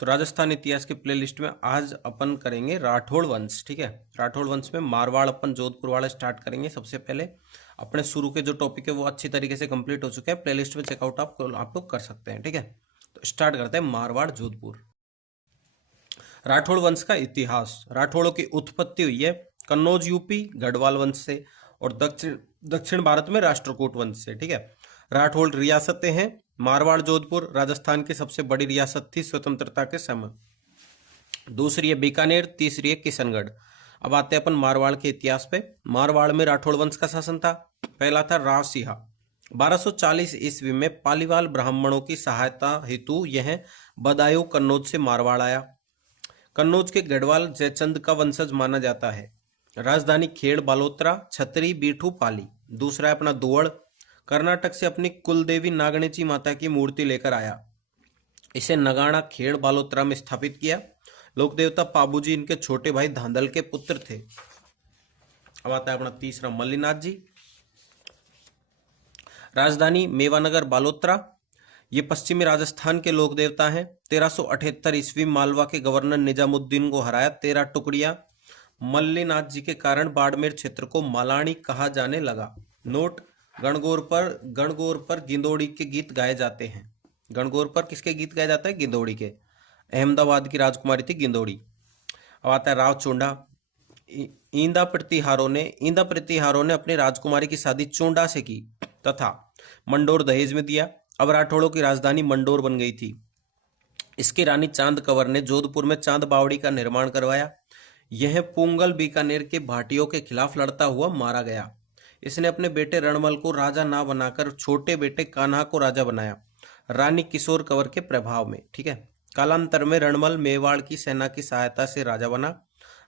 तो राजस्थान इतिहास के प्लेलिस्ट में आज अपन करेंगे राठौड़ वंश। ठीक है, राठौड़ वंश में मारवाड़ अपन जोधपुर वाला स्टार्ट करेंगे। सबसे पहले अपने शुरू के जो टॉपिक है वो अच्छी तरीके से कंप्लीट हो चुके हैं, प्लेलिस्ट में चेकआउट आप लोग कर सकते हैं। ठीक है, तो स्टार्ट करते हैं मारवाड़ जोधपुर। राठौड़ वंश का इतिहास। राठौड़ों की उत्पत्ति हुई है कन्नौज यूपी गढ़वाल वंश से और दक्षिण भारत में राष्ट्रकूट वंश से। ठीक है, राठौड़ रियासतें हैं। मारवाड़ जोधपुर राजस्थान की सबसे बड़ी रियासत थी स्वतंत्रता के समय। दूसरी है बीकानेर, तीसरी है किशनगढ़। अब आते हैं अपन मारवाड़ के इतिहास पे। मारवाड़ में राठौड़ वंश का शासन था। पहला था राव सिंहा। 1240 ईस्वी में पालीवाल ब्राह्मणों की सहायता हेतु यह बदायूं कन्नौज से मारवाड़ आया। कन्नौज के गढ़वाल जयचंद का वंशज माना जाता है। राजधानी खेड़ बालोतरा, छतरी, बीठू, पाली। दूसरा है अपना दुवड़। कर्नाटक से अपनी कुलदेवी नागणेची माता की मूर्ति लेकर आया। इसे नगाड़ा खेड़ बालोतरा में स्थापित किया। लोक देवता पाबूजी इनके छोटे भाई धांधल के पुत्र थे। अब आता है अपना तीसरा मल्लीनाथ जी। राजधानी मेवानगर बालोतरा। ये पश्चिमी राजस्थान के लोक देवता हैं। 1378 ईस्वी मालवा के गवर्नर निजामुद्दीन को हराया। 13 टुकड़ियां। मल्लीनाथ जी के कारण बाड़मेर क्षेत्र को मालानी कहा जाने लगा। नोट, गणगौर पर गिंदोड़ी के गीत गाए जाते हैं। गणगौर पर किसके गीत गाए जाते हैं? गिंदोड़ी के। अहमदाबाद की राजकुमारी थी गिंदोड़ी। अब आता है राव चोंडा। ईंदा प्रतिहारों ने अपनी राजकुमारी की शादी चोंडा से की तथा मंडोर दहेज में दिया। अब राठौड़ों की राजधानी मंडोर बन गई थी। इसकी रानी चांद कंवर ने जोधपुर में चांद बावड़ी का निर्माण करवाया। यह पोंगल बीकानेर के भाटियों के खिलाफ लड़ता हुआ मारा गया। इसने अपने बेटे रणमल को राजा ना बनाकर छोटे बेटे कान्हा को राजा बनाया, रानी किशोर कंवर के प्रभाव में। ठीक है, कालांतर में रणमल मेवाड़ की सेना की सहायता से राजा बना।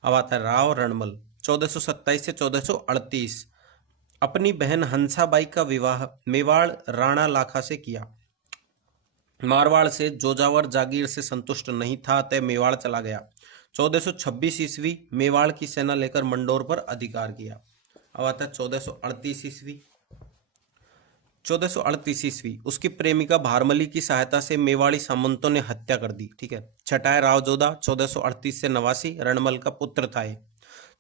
अब आता है राव रणमल। 1427 से 1438 अपनी बहन हंसाबाई का विवाह मेवाड़ राणा लाखा से किया। मारवाड़ से जोजावर जागीर से संतुष्ट नहीं था, अतः मेवाड़ चला गया। 1426 ईस्वी मेवाड़ की सेना लेकर मंडोर पर अधिकार किया। अब आता है 1438 ईस्वी। 1438 ईस्वी उसकी प्रेमिका भारमली की सहायता से मेवाड़ी सामंतों ने हत्या कर दी। ठीक है, छठा है राव जोधा। 1438 से 89 रणमल का पुत्र था।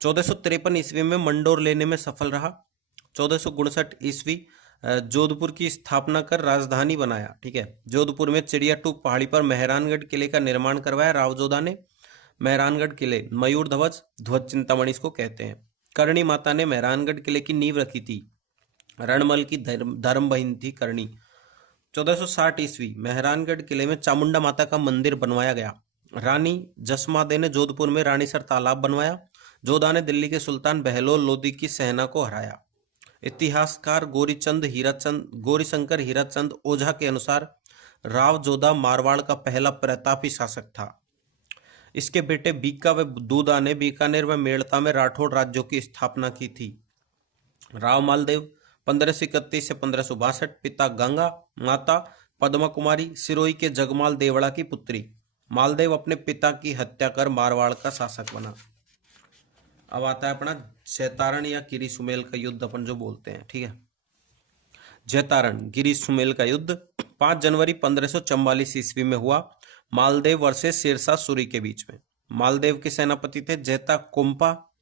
1453 ईस्वी में मंडोर लेने में सफल रहा। 1459 ईस्वी जोधपुर की स्थापना कर राजधानी बनाया। ठीक है, जोधपुर में चिड़िया टूक पहाड़ी पर मेहरानगढ़ किले का निर्माण करवाया रावजोधा ने। मेहरानगढ़ किले मयूर ध्वज चिंतामणि इसको कहते हैं। करणी माता ने मेहरानगढ़ किले की नींव रखी थी। रणमल की धर्म बहन थी करणी। 1460 ईस्वी मेहरानगढ़ किले में चामुंडा माता का मंदिर बनवाया गया। रानी जसमादे ने जोधपुर में रानीसर तालाब बनवाया। जोधा ने दिल्ली के सुल्तान बहलोल लोदी की सेना को हराया। इतिहासकार गौरीशंकर हीराचंद ओझा के अनुसार राव जोधा मारवाड़ का पहला प्रतापी शासक था। इसके बेटे बीका व दूधा ने बीकानेर व मेड़ता में राठौड़ राज्यों की स्थापना की थी। राव मालदेव 1531 से 1562, पिता गंगा, माता पद्मा कुमारी, सिरोही के जगमाल देवड़ा की पुत्री। मालदेव अपने पिता की हत्या कर मारवाड़ का शासक बना। अब आता है अपना जैतारण या गिरी सुमेल का युद्ध, अपन जो बोलते हैं। ठीक है, जैतारण गिरी सुमेल का युद्ध 5 जनवरी 1544 ईस्वी में हुआ। मालदेव वर्सेस शेरशाह सूरी के बीच में। मालदेव के सेनापति थे जैता कोम्पा।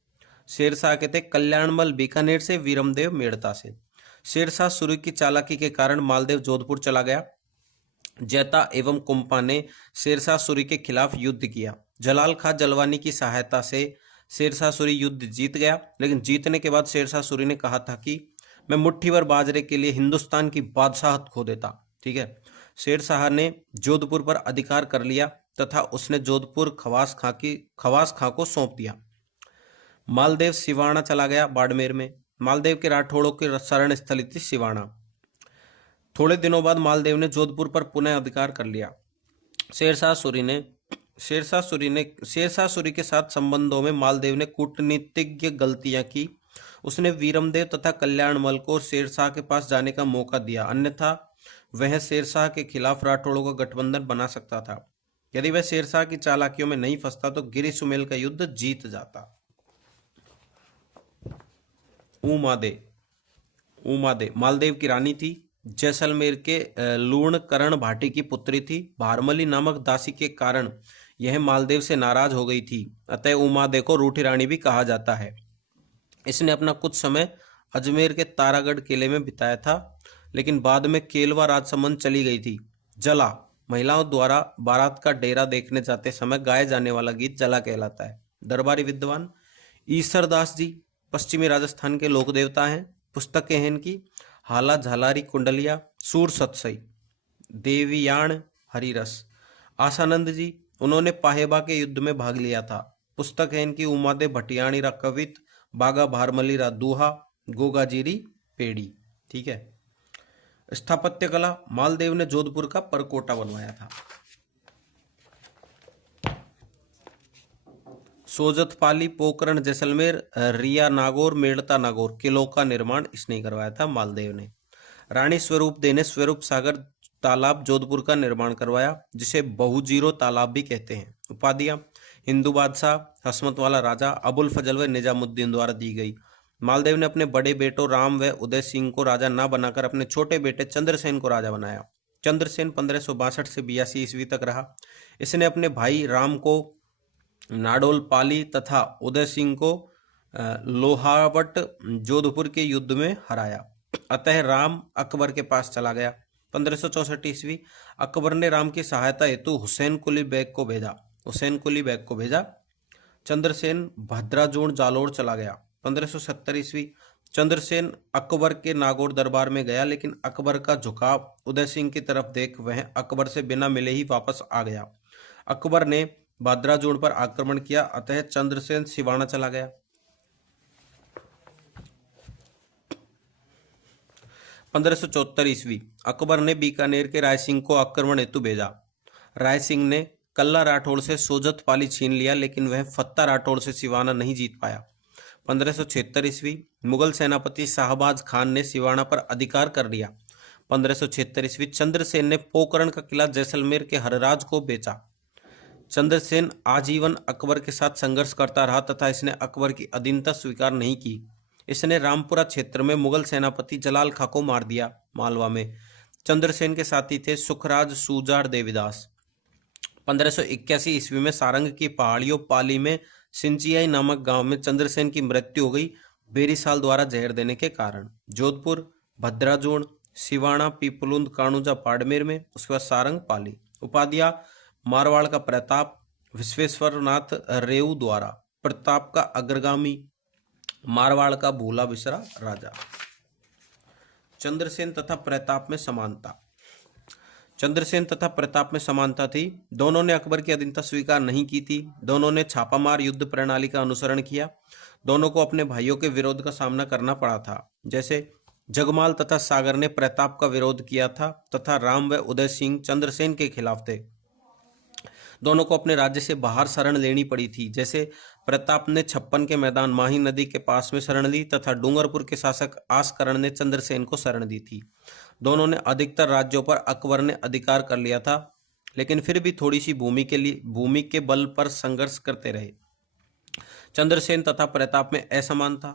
शेरशाह के थे कल्याणमल बीकानेर से, वीरमदेव मेड़ता से। शेरशाह सूरी की चालाकी के कारण मालदेव जोधपुर चला गया। जैता एवं कोम्पा ने शेरशाह सूरी के खिलाफ युद्ध किया। जलाल खां जलवानी की सहायता से शेरशाह सूरी युद्ध जीत गया, लेकिन जीतने के बाद शेरशाह सूरी ने कहा था कि मैं मुट्ठी भर बाजरे के लिए हिंदुस्तान की बादशाहत खो देता। ठीक है, शेरशाह ने जोधपुर पर अधिकार कर लिया तथा उसने जोधपुर खवास खां को सौंप दिया। मालदेव सिवाना चला गया बाड़मेर में। मालदेव के राठौड़ों की शरण स्थली थी सिवाना। थोड़े दिनों बाद मालदेव ने जोधपुर पर पुनः अधिकार कर लिया। शेरशाह सूरी के साथ संबंधों में मालदेव ने कूटनीतिक गलतियां की। उसने वीरमदेव तथा कल्याणमल को शेरशाह के पास जाने का मौका दिया, अन्यथा वह शेरशाह के खिलाफ राठौड़ों का गठबंधन बना सकता था। यदि वह शेरशाह की चालाकियों में नहीं फंसता तो गिरी सुमेल का युद्ध जीत जाता। उमादे मालदेव की रानी थी। जैसलमेर के लूणकरण भाटी की पुत्री थी। भारमली नामक दासी के कारण यह मालदेव से नाराज हो गई थी, अतः उमादे को रूठी रानी भी कहा जाता है। इसने अपना कुछ समय अजमेर के तारागढ़ किले में बिताया था, लेकिन बाद में केलवा राजसमंद चली गई थी। जला महिलाओं द्वारा बारात का डेरा देखने जाते समय गाए जाने वाला गीत जला कहलाता है। दरबारी विद्वान ईसरदास जी पश्चिमी राजस्थान के लोक देवता हैं। पुस्तकें हैं इनकी हाला झालारी कुंडलिया, सूर सतसई, देवियाण हरिरस। आसानंद जी, उन्होंने पाहेबा के युद्ध में भाग लिया था। पुस्तक है इनकी उमादे भटियाणी रा कवित, बागा भारमली रा दूहा, गोगाजीरी पेड़ी। ठीक है। स्थापत्य कला, मालदेव ने जोधपुर का परकोटा बनवाया था। सोजतपाली, पोकरण, जैसलमेर, रिया नागौर, मेड़ता नागौर किलों का निर्माण इसने ही करवाया था मालदेव ने। रानी स्वरूप दे ने स्वरूप सागर तालाब जोधपुर का निर्माण करवाया, जिसे बहुजीरो तालाब भी कहते हैं। उपाधियां हिंदू बादशाह, हसमत वाला राजा, अबुल फजल व निजामुद्दीन द्वारा दी गई। मालदेव ने अपने बड़े बेटों राम व उदय सिंह को राजा न बनाकर अपने छोटे बेटे चंद्रसेन को राजा बनाया। चंद्रसेन 1562 से 82 ईस्वी तक रहा। इसने अपने भाई राम को नाडोल पाली तथा उदय सिंह को लोहावट जोधपुर के युद्ध में हराया। अतः राम अकबर के पास चला गया। 1564 ईस्वी अकबर ने राम की सहायता हेतु हुसैन कुली बेग को भेजा। चंद्रसेन भद्राजूण जालोर चला गया। 1570 ईस्वी चंद्रसेन अकबर के नागौर दरबार में गया, लेकिन अकबर का झुकाव उदय सिंह की तरफ देख वह अकबर से बिना मिले ही वापस आ गया। अकबर ने भद्राजूण पर आक्रमण किया, अतः चंद्रसेन सिवाना चला गया। 1574 ईस्वी अकबर ने बीकानेर के राय सिंह को आक्रमण हेतु भेजा। राय सिंह ने कल्ला राठौड़ से सोजतपाली छीन लिया, लेकिन वह फत्ता राठौड़ से सिवाना नहीं जीत पाया। 1576 ईस्वी मुगल सेनापति शाहबाज खान ने सिवाना पर अधिकार कर लिया। 1576 ईस्वी चंद्रसेन ने पोकरण का किला जैसलमेर के हरराज को बेचा। चंद्रसेन आजीवन अकबर के साथ संघर्ष करता रहा तथा इसने अकबर की अधीनता स्वीकार नहीं की। इसने रामपुरा क्षेत्र में मुगल सेनापति जलाल खां को मार दिया। मालवा में चंद्रसेन के साथी थे सुखराज सूजाड़ देवीदास। 1581 ईस्वी में सारंग की पहाड़ियों पाली में सिंचियाई नामक गांव में चंद्रसेन की मृत्यु हो गई, बेरीसाल द्वारा जहर देने के कारण। जोधपुर, भद्राजूण, सिवाना, पीपलुंद, काणुजा बाड़मेर में, उसके बाद सारंग, पाली। उपाधियां मारवाड़ का प्रताप, विश्वेश्वरनाथ रेऊ द्वारा प्रताप का अग्रगामी, मारवाड़ का भूला बिसरा राजा। चंद्रसेन तथा प्रताप में समानता। चंद्रसेन तथा प्रताप में समानता थी। दोनों ने अकबर की अधीनता स्वीकार नहीं की थी। दोनों ने छापामार युद्ध प्रणाली का अनुसरण किया। दोनों को अपने भाइयों के विरोध का सामना करना पड़ा था। जैसे जगमाल तथा सागर ने प्रताप का विरोध किया था तथा राम व उदय सिंह चंद्रसेन के खिलाफ थे। दोनों को अपने राज्य से बाहर शरण लेनी पड़ी थी। जैसे प्रताप ने छप्पन के मैदान माही नदी के पास में शरण ली तथा डूंगरपुर के शासक आसकरण ने चंद्रसेन को शरण दी थी। दोनों ने अधिकतर राज्यों पर अकबर ने अधिकार कर लिया था, लेकिन फिर भी थोड़ी सी भूमि के बल पर संघर्ष करते रहे। चंद्रसेन तथा प्रताप में असमान था।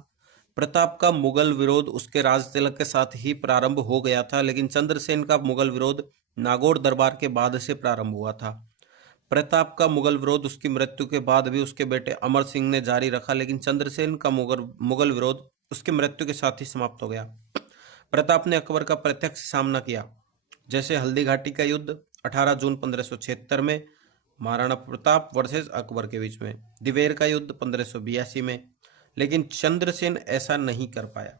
प्रताप का मुगल विरोध उसके राज तिलक के साथ ही प्रारंभ हो गया था, लेकिन चंद्रसेन का मुगल विरोध नागौर दरबार के बाद से प्रारंभ हुआ था। प्रताप का मुगल विरोध उसकी मृत्यु के बाद भी उसके बेटे अमर सिंह ने जारी रखा, लेकिन चंद्रसेन का मुगल विरोध उसकी मृत्यु के साथ ही समाप्त हो गया। प्रताप ने अकबर का प्रत्यक्ष सामना किया, जैसे हल्दी घाटी का युद्ध 18 जून 1576 में महाराणा प्रताप वर्सेस अकबर के बीच में, दिवेर का युद्ध 1582 में, लेकिन चंद्रसेन ऐसा नहीं कर पाया।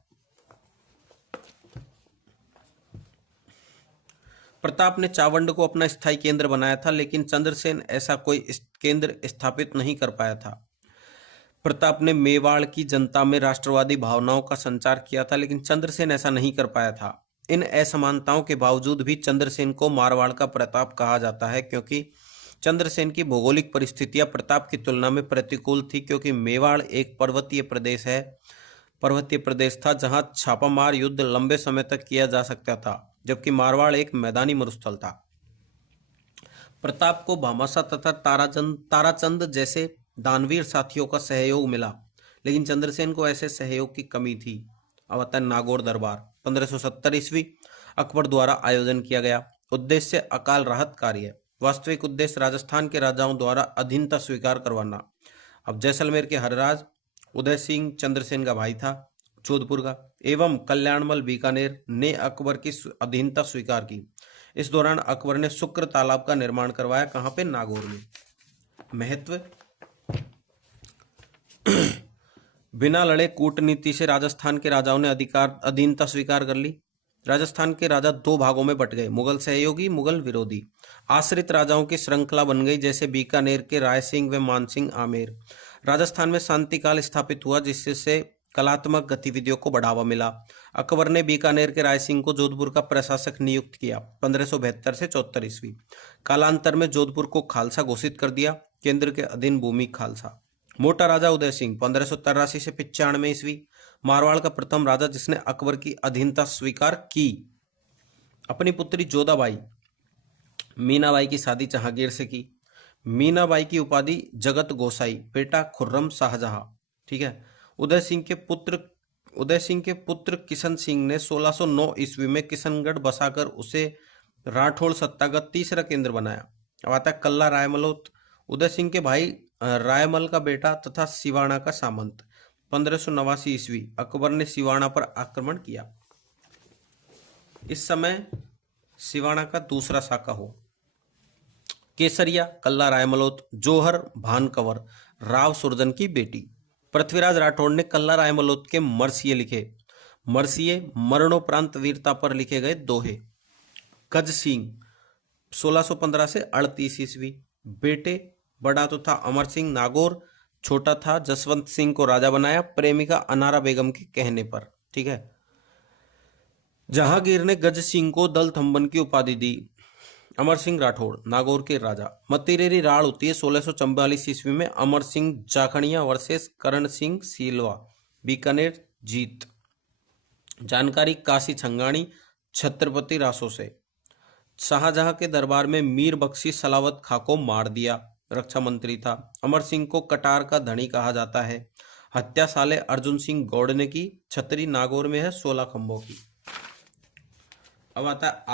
प्रताप ने चावंड को अपना स्थायी केंद्र बनाया था, लेकिन चंद्रसेन ऐसा कोई केंद्र स्थापित नहीं कर पाया था। प्रताप ने मेवाड़ की जनता में राष्ट्रवादी भावनाओं का संचार किया था, लेकिन चंद्रसेन ऐसा नहीं कर पाया था। इन असमानताओं के बावजूद भी चंद्रसेन को मारवाड़ का प्रताप कहा जाता है, क्योंकि चंद्रसेन की भौगोलिक परिस्थितियां प्रताप की तुलना में प्रतिकूल थी, क्योंकि मेवाड़ एक पर्वतीय प्रदेश था जहां छापामार युद्ध लंबे समय तक किया जा सकता था, जबकि मारवाड़ एक मैदानी मरुस्थल था। प्रताप को भामाशाह तथा ताराचंद जैसे दानवीर साथियों का सहयोग मिला, लेकिन चंद्रसेन को ऐसे सहयोग की कमी थी। अब आता है नागौर दरबार। 1570 ईस्वी अकबर द्वारा आयोजन किया गया। उद्देश्य अकाल राहत कार्य। वास्तविक उद्देश्य राजस्थान के राजाओं द्वारा अधीनता स्वीकार करवाना। अब जैसलमेर के हरराज उदय सिंह चंद्रसेन का भाई था, जोधपुर का, एवं कल्याणमल बीकानेर ने अकबर की अधीनता स्वीकार की। इस दौरान अकबर ने शुक्र तालाब का निर्माण करवाया। कहां पे? नागौर में। महत्व, बिना लड़े कूटनीति से राजस्थान के राजाओं ने अधीनता स्वीकार कर ली। राजस्थान के राजा दो भागों में बट गए, मुगल सहयोगी, मुगल विरोधी। आश्रित राजाओं की श्रृंखला बन गई, जैसे बीकानेर के राय सिंह व मानसिंह आमेर। राजस्थान में शांति काल स्थापित हुआ, जिससे कलात्मक गतिविधियों को बढ़ावा मिला। अकबर ने बीकानेर के राय सिंह को जोधपुर का प्रशासक नियुक्त किया 1572 से 74 ईस्वी। कालांतर में जोधपुर को खालसा घोषित कर दिया, केंद्र के अधीन भूमि खालसा। मोटा राजा उदय सिंह 1583 से 95 ईस्वी, मारवाड़ का प्रथम राजा जिसने अकबर की अधीनता स्वीकार की। अपनी पुत्री जोधाबाई मीनाबाई की शादी जहांगीर से की। मीनाबाई की उपाधि जगत गोसाई, बेटा खुर्रम शाहजहां। ठीक है। उदय सिंह के पुत्र किशन सिंह ने 1609 ईस्वी में किशनगढ़ बसाकर उसे राठौड़ सत्ता का तीसरा केंद्र बनाया। अब आता है कल्ला रायमलोत, उदय सिंह के भाई रायमल का बेटा तथा सिवाना का सामंत। 1589 ईस्वी अकबर ने सिवाना पर आक्रमण किया। इस समय सिवाना का दूसरा साका हो। केसरिया कल्ला रायमलोत, जोहर भानकवर राव सुरजन की बेटी। पृथ्वीराज राठौड़ ने कल्ला रायमलोत के मरसिये लिखे। मरसिये मरणोपरांत वीरता पर लिखे गए दोहे। गज सिंह 1615 से 38 ईस्वी, बेटे बड़ा तो था अमर सिंह नागौर, छोटा था जसवंत सिंह को राजा बनाया, प्रेमिका अनारा बेगम के कहने पर। ठीक है। जहांगीर ने गज सिंह को दल थंबन की उपाधि दी। अमर सिंह राठौड़ नागौर के राजा। मतीरेरी राड़ होती है 1644 ईस्वी में, अमर सिंह जाखड़िया वर्सेस करण सिंह सीलवा, बीकानेर जीत। जानकारी काशी छंगाणी छत्रपति रासो से। शाहजहां के दरबार में मीर बख्शी सलावत खां को मार दिया, रक्षा मंत्री था। अमर सिंह को कटार का धनी कहा जाता है। हत्या साले अर्जुन सिंह गौड़ ने की। छतरी नागौर में है 16 खंभों की। अब आता है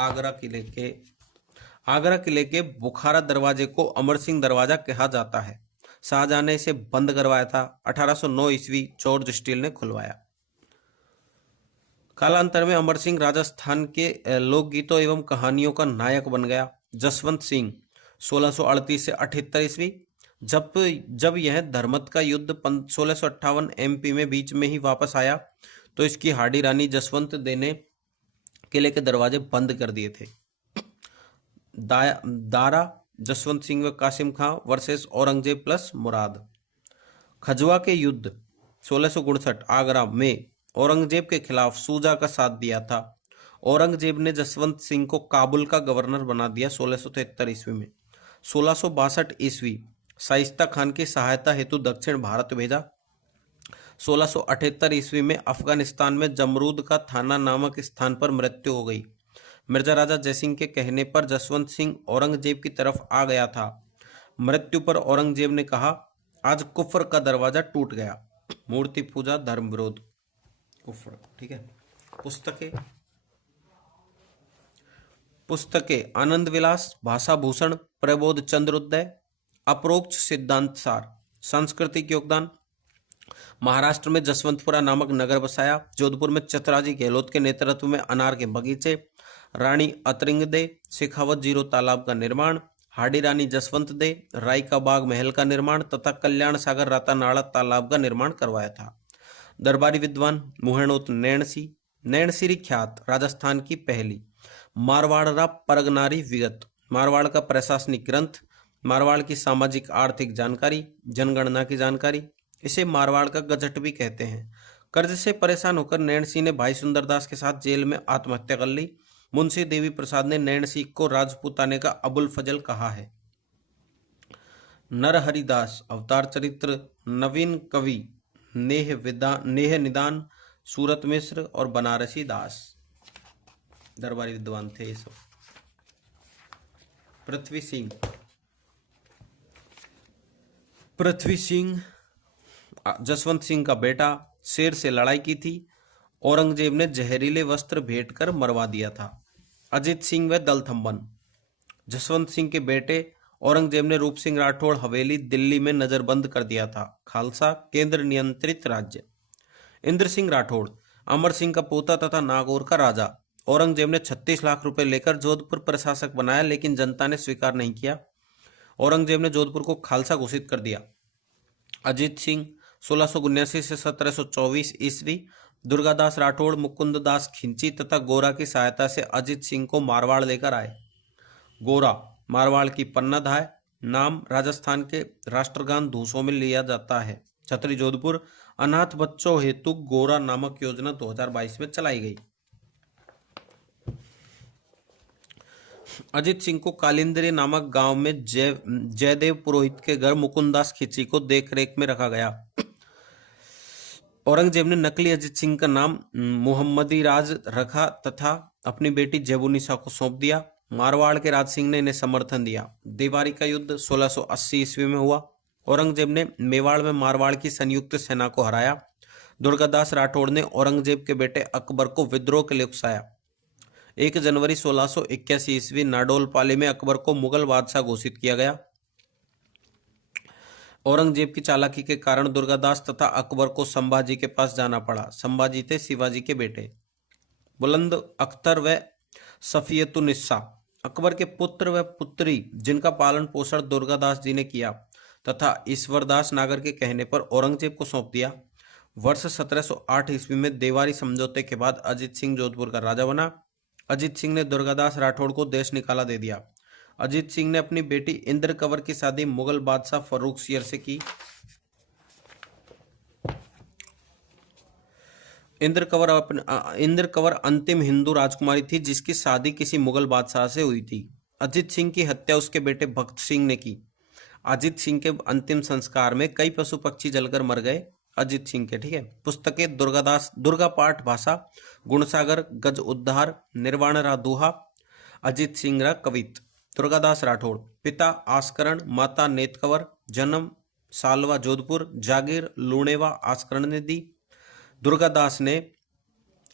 आगरा किले के बुखारा दरवाजे को अमर सिंह दरवाजा कहा जाता है। शाहजहां ने इसे बंद करवाया था। 1809 ईस्वी जॉर्ज स्टील ने खुलवाया। कालांतर में अमर सिंह राजस्थान के लोकगीतों एवं कहानियों का नायक बन गया। जसवंत सिंह 1638 से 78 ईस्वी, जब यह धर्मत का युद्ध 1658 एमपी में बीच में ही वापस आया, तो इसकी हाडी रानी जसवंत दे ने किले के दरवाजे बंद कर दिए थे। दारा जसवंत सिंह व कासिम खां वर्सेस औरंगजेब प्लस मुराद। खजवा के युद्ध 1659 आगरा में औरंगजेब के खिलाफ सूजा का साथ दिया था। औरंगजेब ने जसवंत सिंह को काबुल का गवर्नर बना दिया 1673 ईस्वी में। 1662 ईस्वी शाइस्ता खान की सहायता हेतु दक्षिण भारत भेजा। 1678 ईस्वी में अफगानिस्तान में जमरूद का थाना नामक स्थान पर मृत्यु हो गई। मिर्जा राजा जयसिंह के कहने पर जसवंत सिंह औरंगजेब की तरफ आ गया था। मृत्यु पर औरंगजेब ने कहा, आज कुफर का दरवाजा टूट गया। मूर्ति पूजा, धर्म विरोध, कुफर। ठीक है। पुस्तकें आनंद विलास, भाषा भूषण, प्रबोध चंद्रोदय, अपरोक्ष सिद्धांत सार। सांस्कृतिक योगदान, महाराष्ट्र में जसवंतपुरा नामक नगर बसाया। जोधपुर में चतुराजी गहलोत के नेतृत्व में अनार के बगीचे। रानी अतरिंगदे शेखावत जीरो तालाब का निर्माण। हाडी रानी जसवंत दे राय का बाग महल का निर्माण तथा कल्याण सागर रातानाड़ा तालाब का निर्माण करवाया था। दरबारी विद्वान मुहैणोत नैणसिरी ख्यात राजस्थान की पहली। मारवाड़रा परगनारी विगत, मारवाड़ का प्रशासनिक ग्रंथ। मारवाड़ की सामाजिक आर्थिक जानकारी, जनगणना की जानकारी। इसे मारवाड़ का गजट भी कहते हैं। कर्ज से परेशान होकर नैणसी ने भाई सुंदरदास के साथ जेल में आत्महत्या कर ली। मुंशी देवी प्रसाद ने नैणसी को राजपूताने का अबुल फजल कहा है। नरहरिदास अवतार चरित्र, नवीन कवि, नेह निदान, सूरत मिश्र और बनारसी दास दरबारी विद्वान थे ये सब। पृथ्वी सिंह जसवंत सिंह का बेटा, शेर से लड़ाई की थी। औरंगजेब ने जहरीले वस्त्र भेंट कर मरवा दिया था। अजीत सिंह व दलथम्बन। जसवंत सिंह के बेटे औरंगजेब ने रूप सिंह राठौड़ हवेली दिल्ली में नजरबंद कर दिया था। खालसा केंद्र नियंत्रित राज्य। इंद्र सिंह राठौड़ अमर सिंह का पोता तथा नागौर का राजा। औरंगजेब ने 36 लाख रुपए लेकर जोधपुर प्रशासक बनाया, लेकिन जनता ने स्वीकार नहीं किया। औरंगजेब ने जोधपुर को खालसा घोषित कर दिया। अजीत सिंह 1679 से 1724 ईस्वी। दुर्गादास राठौड़, मुकुंद दास खिंची तथा गोरा की सहायता से अजीत सिंह को मारवाड़ लेकर आए। गोरा मारवाड़ की पन्ना धाय नाम राजस्थान के राष्ट्रगान धूसों में लिया जाता है। छतरी जोधपुर अनाथ बच्चों हेतु गोरा नामक योजना 2022 में चलाई गई। अजीत सिंह को कालिंद्री नामक गांव में जयदेव पुरोहित के घर मुकुंदास खिची को देखरेख में रखा गया। औरंगजेब ने नकली अजीत सिंह का नाम मोहम्मदी राज रखा तथा अपनी बेटी जेबुनिसा को सौंप दिया। मारवाड़ के राज सिंह ने इन्हें समर्थन दिया। देवारी का युद्ध 1680 ईस्वी में हुआ। औरंगजेब ने मेवाड़ में मारवाड़ की संयुक्त सेना को हराया। दुर्गादास राठौड़ ने औरंगजेब के बेटे अकबर को विद्रोह के लिए उकसाया। 1 जनवरी 1681 ईस्वी नाडोल पाली में अकबर को मुगल बादशाह घोषित किया गया। औरंगजेब की चालाकी के कारण दुर्गादास तथा अकबर को संभाजी के पास जाना पड़ा। संभाजी थे शिवाजी के बेटे। बुलंद अख्तर व सफियतुन्निसा अकबर के पुत्र व पुत्री, जिनका पालन पोषण दुर्गादास जी ने किया तथा ईश्वरदास नागर के कहने पर औरंगजेब को सौंप दिया। वर्ष 1708 ईस्वी में देवारी समझौते के बाद अजीत सिंह जोधपुर का राजा बना। अजीत सिंह ने दुर्गादास राठौड़ को देश निकाला दे दिया। अजीत सिंह ने अपनी बेटी इंद्र कंवर की शादी मुगल बादशाह फर्रुख सियर से की। इंद्र कंवर अंतिम हिंदू राजकुमारी थी जिसकी शादी किसी मुगल बादशाह से हुई थी। अजीत सिंह की हत्या उसके बेटे भक्त सिंह ने की। अजीत सिंह के अंतिम संस्कार में कई पशु पक्षी जलकर मर गए। अजीत सिंह के, ठीक है। पुस्तकें दुर्गा पाठ भाषा, गुणसागर, गज उद्धार, निर्वाण रा दुहा, अजीत सिंह रा कवित। दुर्गादास राठौड़ पिता आस्करण, माता नेतकंवर, जन्म सालवा जोधपुर, जागीर लूणेवा आस्करण ने दी। दुर्गादास ने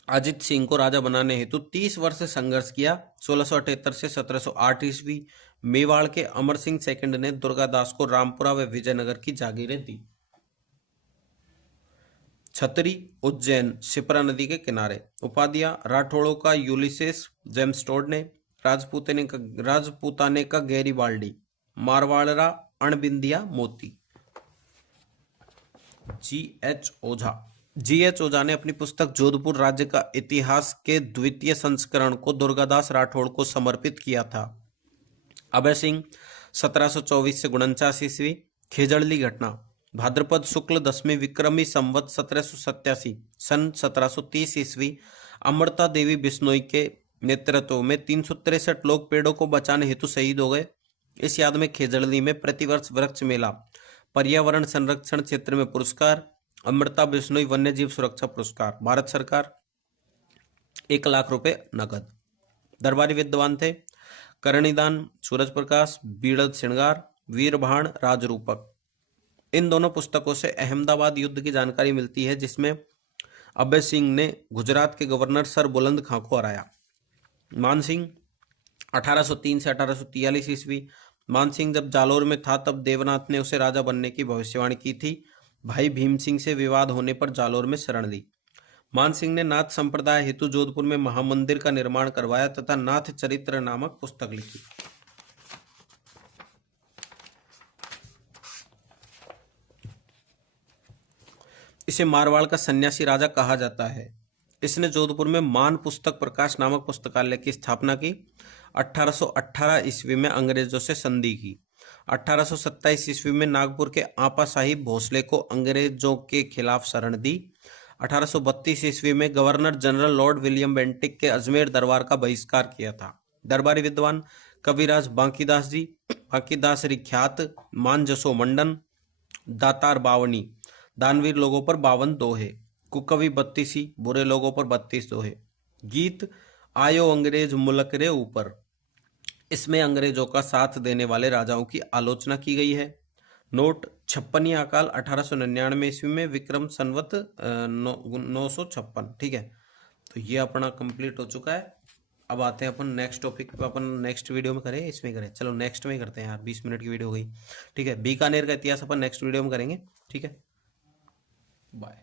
अजीत सिंह को राजा बनाने हेतु 30 वर्ष संघर्ष किया। 1678 से 1708 ईस्वी मेवाड़ के अमर सिंह सेकंड ने दुर्गादास को रामपुरा व विजयनगर की जागीरें दी। छतरी उज्जैन शिप्रा नदी के किनारे। उपाधियां राठौड़ों का यूलिसेस जेम्स टोड ने, राजपूताने का गैरीबाल्डी, मारवाड़रा अणबिंदिया मोती। जी एच ओझा ने अपनी पुस्तक जोधपुर राज्य का इतिहास के द्वितीय संस्करण को दुर्गादास राठौड़ को समर्पित किया था। अभय सिंह 1724 से 49 ईस्वी। खेजड़ली घटना भाद्रपद शुक्ल 10वीं विक्रमी संवत 1787 सन 1730 ईस्वी। अमृता देवी बिश्नोई के नेतृत्व में 363 लोग पेड़ों को बचाने हेतु शहीद हो गए। इस याद में खेजड़ली में प्रतिवर्ष वृक्ष मेला, पर्यावरण संरक्षण क्षेत्र में पुरस्कार, अमृता बिश्नोई वन्य जीव सुरक्षा पुरस्कार, भारत सरकार 1 लाख रुपए नगद। दरबारी विद्वान थे करणीदान सूरज प्रकाश, बीड़द श्रृंगार, वीरभाण राजरूपक। इन दोनों पुस्तकों से अहमदाबाद युद्ध की जानकारी मिलती है जिसमें अभय सिंह ने गुजरात के गवर्नर सर बुलंद खां को हराया। मानसिंह 1803 से 1843 ईस्वी। मानसिंह जब जालोर में था तब देवनाथ ने उसे राजा बनने की भविष्यवाणी की थी। भाई भीम सिंह से विवाद होने पर जालोर में शरण ली। मानसिंह ने नाथ संप्रदाय हेतु जोधपुर में महामंदिर का निर्माण करवाया तथा नाथ चरित्र नामक पुस्तक लिखी। इसे मारवाड़ का सन्यासी राजा कहा जाता है। इसने जोधपुर में मान पुस्तक प्रकाश नामक पुस्तकालय की स्थापना की। 1818 ईस्वी में अंग्रेजों से संधि की। 1827 ईस्वी में नागपुर के आपा साहिब भोसले को अंग्रेजों के खिलाफ शरण दी। 1832 ईस्वी में governor general Lord William Bentinck के अजमेर दरबार का बहिष्कार किया था। दरबारी विद्वान कविराज बांकीदास जी, बांकीदास ख्यात, मान जसो मंडन, दातार बावनी, दानवीर लोगों पर 52 दोहे, कुकवि 32, बुरे लोगों पर 32 दोहे। गीत आयो अंग्रेज मुल्क रे ऊपर, इसमें अंग्रेजों का साथ देने वाले राजाओं की आलोचना की गई है। नोट 56 अकाल 1899 ईस्वी में विक्रम संवत 956, ठीक है। तो ये अपना कंप्लीट हो चुका है। अब आते हैं अपन नेक्स्ट टॉपिक पे, अपन नेक्स्ट वीडियो में करें इसमें करें, चलो नेक्स्ट में ही करते हैं यार, 20 मिनट की वीडियो हो गई। ठीक है, बीकानेर का इतिहास अपन नेक्स्ट वीडियो में करेंगे। ठीक है, बाय।